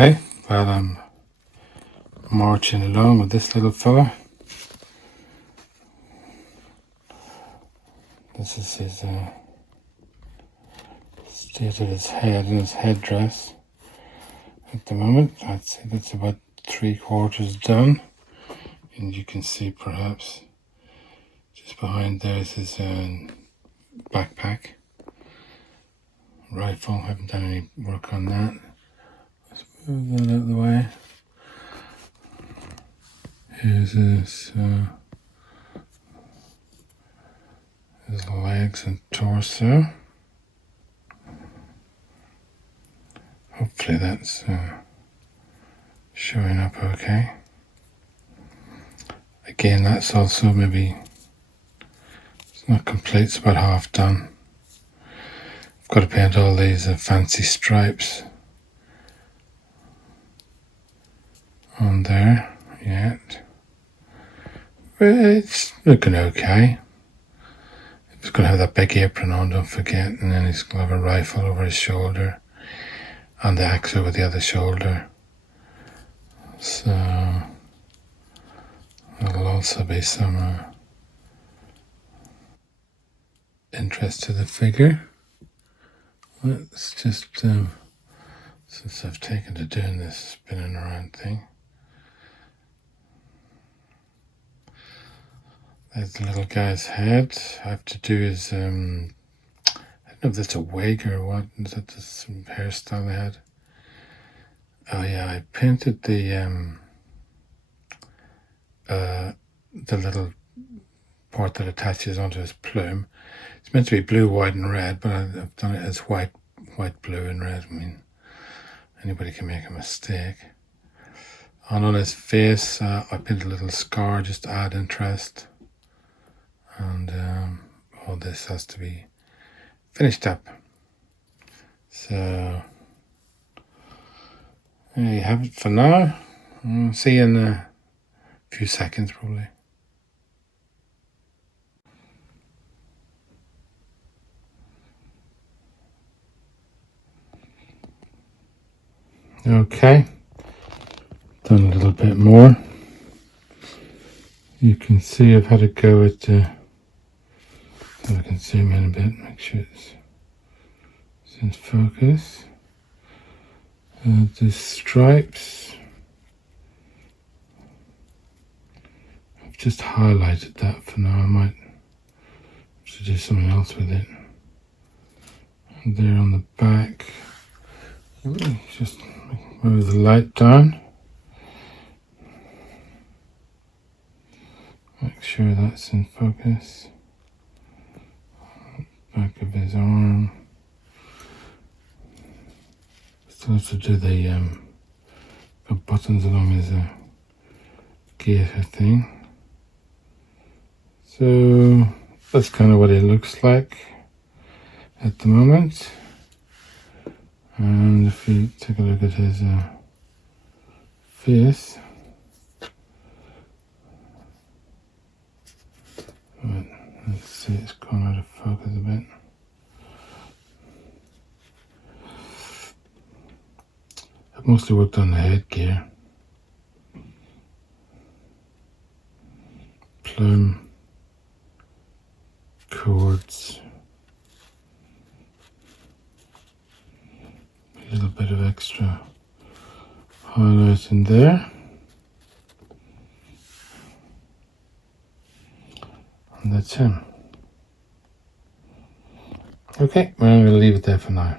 Okay, well, I'm marching along with this little fella. This is his state of his head and his headdress at the moment. I'd say that's about 3/4 done, and you can see perhaps just behind there is his backpack, rifle. I haven't done any work on that. Let's move that out of the way. Here's his legs and torso. Hopefully that's showing up okay. Again, that's also maybe, it's not complete, it's about half done. I've got to paint all these fancy stripes on there yet. But it's looking okay. He's going to have that big apron on, don't forget, and then he's going to have a rifle over his shoulder and the axe over the other shoulder. So there'll also be some interest to the figure. Let's just, since I've taken to doing this spinning around thing, there's the little guy's head. I have to do his, I don't know if that's a wig or what. Is that some hairstyle they had? Oh yeah, I painted the little part that attaches onto his plume. It's meant to be blue, white and red, but I've done it as white, blue and red. I mean, anybody can make a mistake. And on his face, I painted a little scar just to add interest. And all this has to be finished up. So there you have it for now. I'll see you in a few seconds probably. Okay, done a little bit more. You can see I've had a go at so I can zoom in a bit, make sure it's in focus. The stripes, I've just highlighted that for now. I might have to do something else with it. And there on the back, just move the light down. Make sure that's in focus. Back of his arm. Still have to do the buttons along his gaiter thing. So that's kind of what it looks like at the moment. And if you take a look at his face, let's see, it's gone out of focus a bit. I've mostly worked on the headgear. Plume, cords, a little bit of extra highlight in there. And that's him. Okay, well, I'm going to leave it there for now.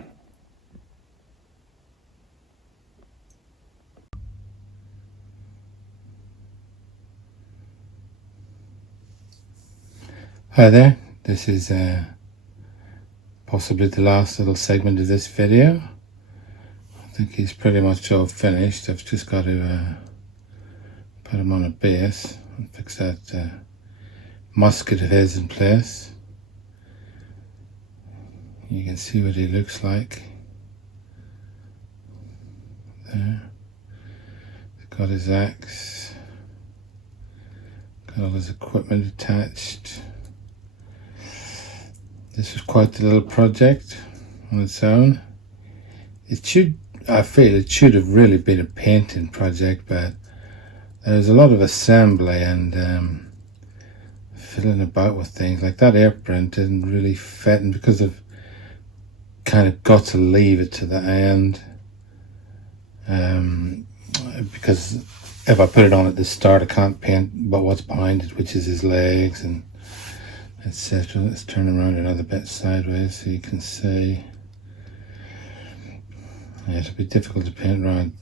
Hi there, this is possibly the last little segment of this video. I think he's pretty much all finished. I've just got to put him on a base and fix that musket of his in place. You can see what he looks like there. He's got his axe, got all his equipment attached. This is quite a little project on its own. It should I feel it should have really been a painting project, but there's a lot of assembly and fiddling about with things. Like that air print didn't really fit, and because I've kind of got to leave it to the end, because if I put it on at the start, I can't paint but what's behind it, which is his legs and etc. Let's turn around another bit sideways so you can see. Yeah, it'll be difficult to paint around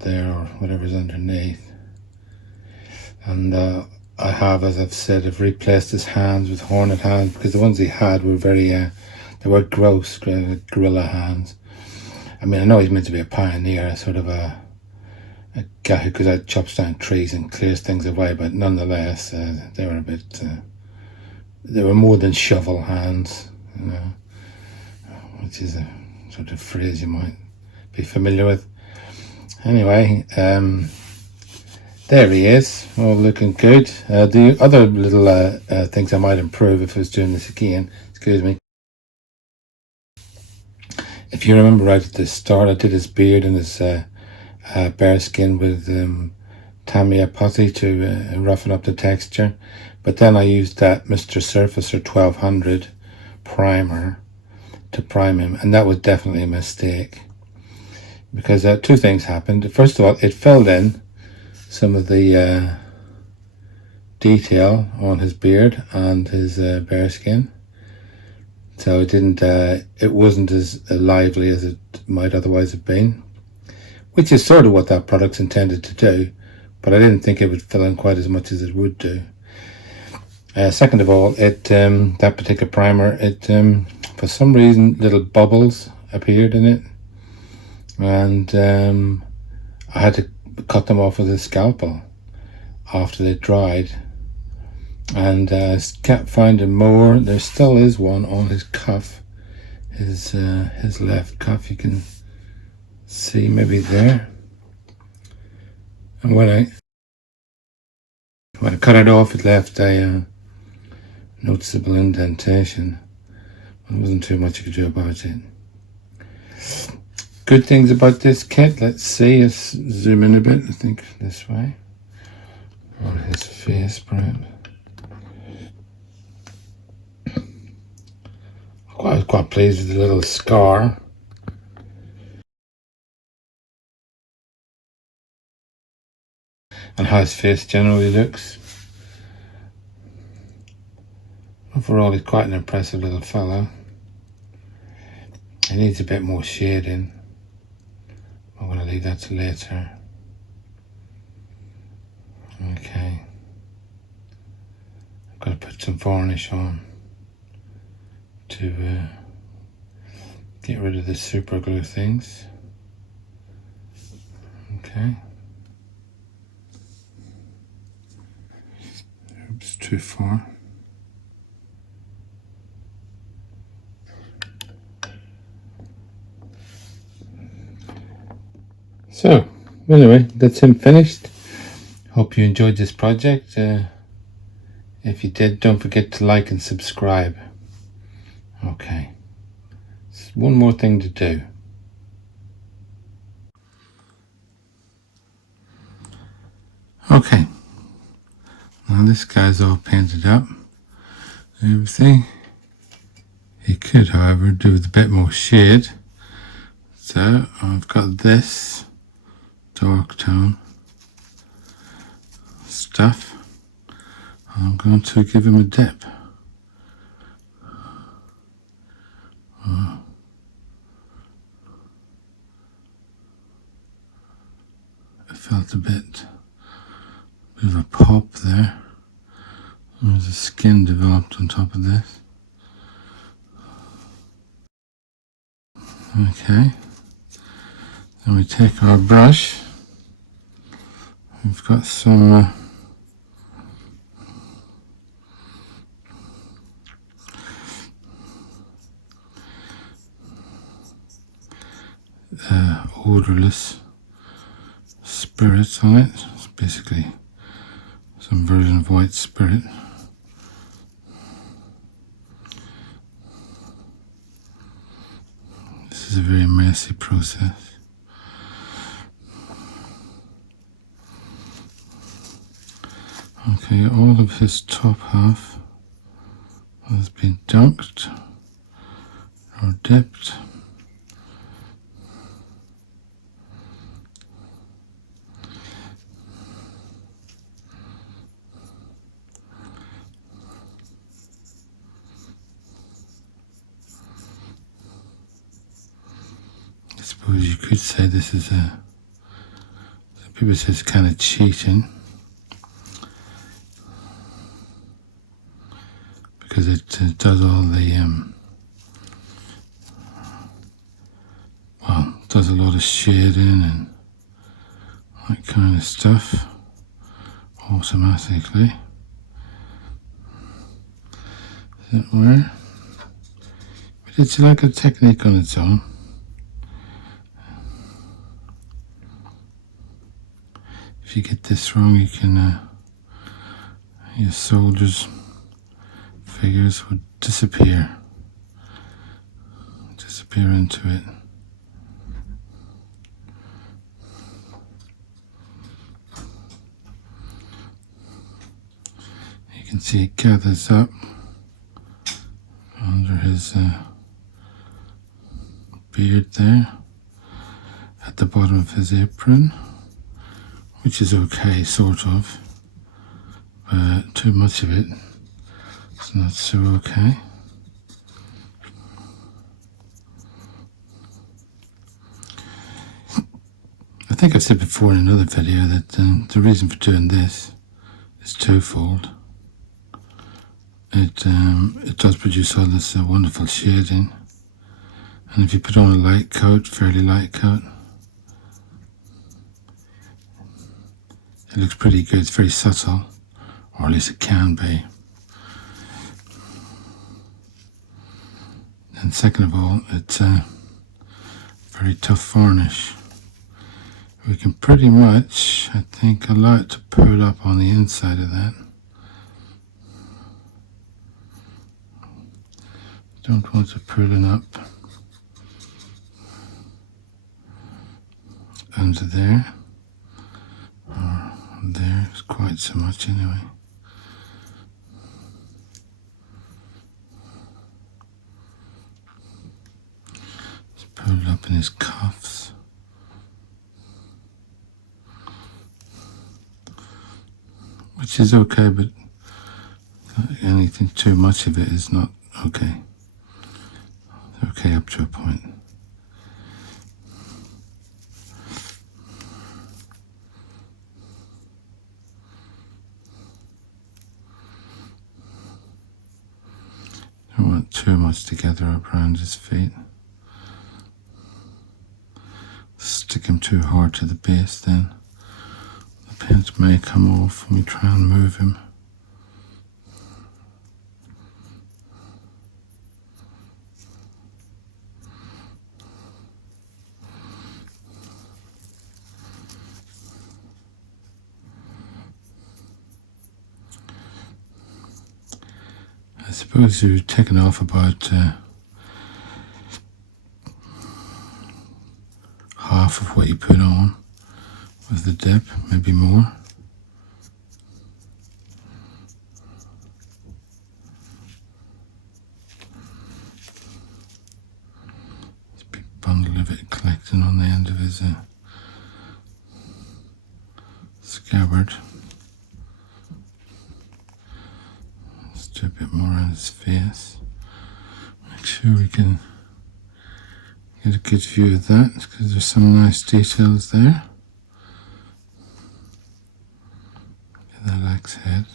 there or whatever's underneath. And I have, as I've said, I've replaced his hands with hornet hands, because the ones he had were very, they were gross, gorilla hands. I mean, I know he's meant to be a pioneer, sort of a guy who goes out, chops down trees and clears things away, but nonetheless, they were a bit, they were more than shovel hands, you know, which is a sort of phrase you might be familiar with. Anyway, there he is, all looking good. The other little things I might improve if I was doing this again, excuse me. If you remember right at the start, I did his beard and his bear skin with Tamiya putty to roughen up the texture. But then I used that Mr. Surfacer 1200 primer to prime him, and that was definitely a mistake. Because two things happened. First of all, it filled in some of the detail on his beard and his bear skin, so it didn't. It wasn't as lively as it might otherwise have been, which is sort of what that product's intended to do. But I didn't think it would fill in quite as much as it would do. Second of all, it that particular primer, it for some reason little bubbles appeared in it, and I had to cut them off with a scalpel after they dried, and kept finding more. There still is one on his cuff, his left cuff. You can see maybe there. And when I cut it off, it left a noticeable indentation. There wasn't too much you could do about it. Good things about this kit, let's see, let's zoom in a bit, I think this way, or his face perhaps. I was quite pleased with the little scar. And how his face generally looks. Overall, he's quite an impressive little fellow. He needs a bit more shading. I'm going to leave that to later. Okay. I've got to put some varnish on to get rid of the super glue things. Okay. Oops, too far. So, anyway, that's him finished. Hope you enjoyed this project. If you did, don't forget to like and subscribe. Okay. There's one more thing to do. Okay. Now this guy's all painted up. Everything. He could, however, do with a bit more shade. So I've got this dark tone stuff. I'm going to give him a dip. I felt a bit of a pop there. There's a skin developed on top of this. Okay. Then we take our brush. We've got some odorless spirits on it. It's basically some version of white spirit. This is a very messy process. Okay, all of his top half has been dunked or dipped. I suppose you could say this is people say it's kind of cheating because it does all the does a lot of shading and that kind of stuff automatically. Is that where? But it's like a technique on its own. If you get this wrong, you can your soldiers' figures would disappear into it. You can see it gathers up under his beard there at the bottom of his apron, which is okay, sort of, but too much of it is not so okay. I think I've said before in another video that the reason for doing this is twofold. It does produce all this wonderful shading, and if you put on a light coat, fairly light coat, it looks pretty good. It's very subtle, or at least it can be. And second of all, it's a very tough varnish. We can pretty much, I think, allow it to pull up on the inside of that. Don't want it pulling up under there, or there, it's quite so much anyway. It's pulled up in his cuffs. Which is okay, but anything too much of it is not okay. It's okay up to a point. Don't want too much together up around his feet. Stick him too hard to the base, then the pins may come off when we try and move him. I suppose you've taken off about half of what you put on with the dip, maybe more. There's a big bundle of it collecting on the end of his scabbard. Let's do a bit more on his face. Make sure we can get a good view of that, because there's some nice details there. Get that axe head.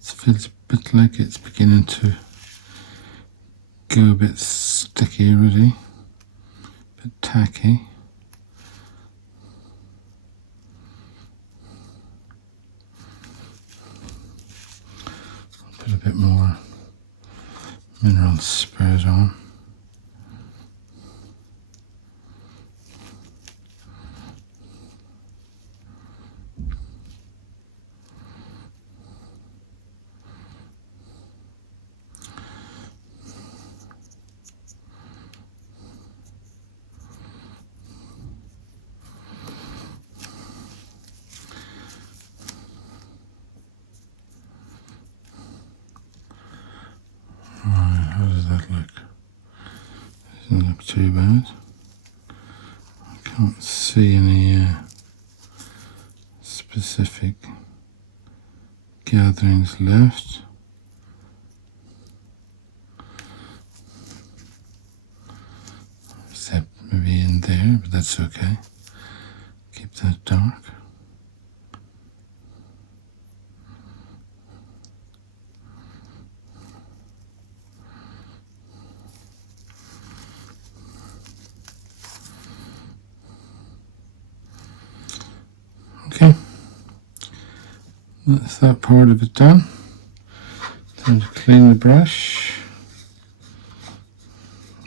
It feels a bit like it's beginning to go a bit sticky already, a bit tacky. Put a bit more mineral spurs on. look. Doesn't look too bad. I can't see any specific gatherings left. Except maybe in there, but that's okay. Keep that dark. Okay, that's that part of it done. Time to clean the brush.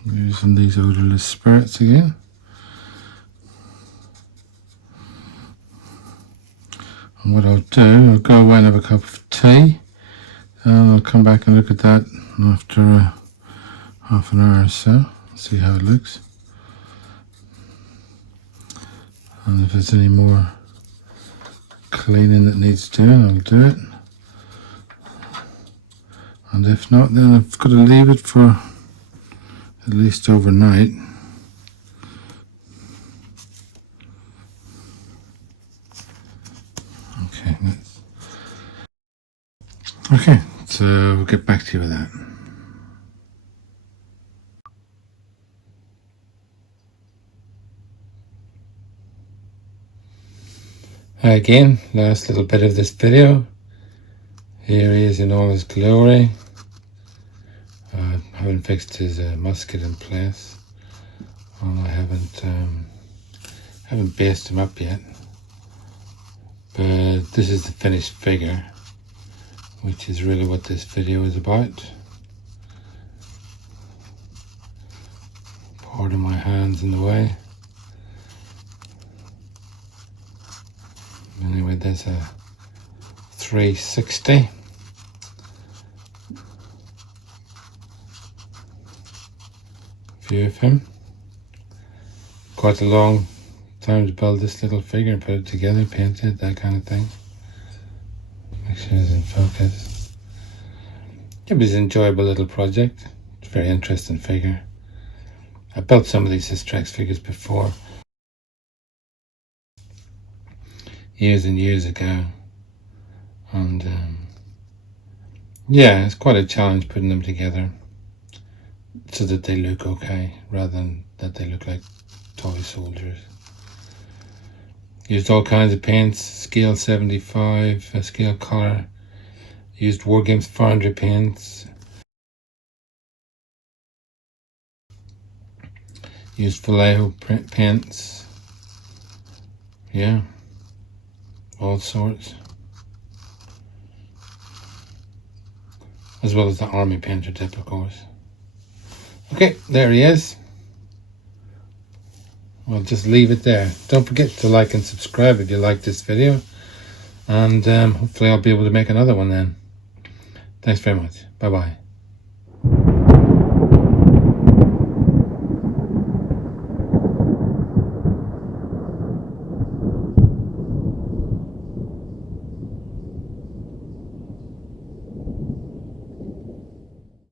Using these odorless spirits again. And what I'll do, I'll go away and have a cup of tea, and I'll come back and look at that after half an hour or so, see how it looks. And if there's any more cleaning that needs doing, I'll do it. And if not, then I've got to leave it for at least overnight. Okay, so we'll get back to you with that. Again, last little bit of this video. Here he is in all his glory. I haven't fixed his musket in place. Well, I haven't based him up yet. But this is the finished figure, which is really what this video is about. Pardon my hands in the way. Anyway, there's a 360. View of him. Quite a long time to build this little figure, put it together, paint it, that kind of thing. Make sure it's in focus. It was an enjoyable little project. It's a very interesting figure. I built some of these Historex figures before, years and years ago, and yeah, it's quite a challenge putting them together so that they look okay rather than that they look like toy soldiers. Used all kinds of paints, scale 75, scale color. Used Wargames Foundry paints. Used Vallejo paints. Yeah, all sorts. As well as the army painter tip, of course. Okay, there he is. I'll just leave it there. Don't forget to like and subscribe if you like this video. And hopefully I'll be able to make another one then. Thanks very much. Bye-bye.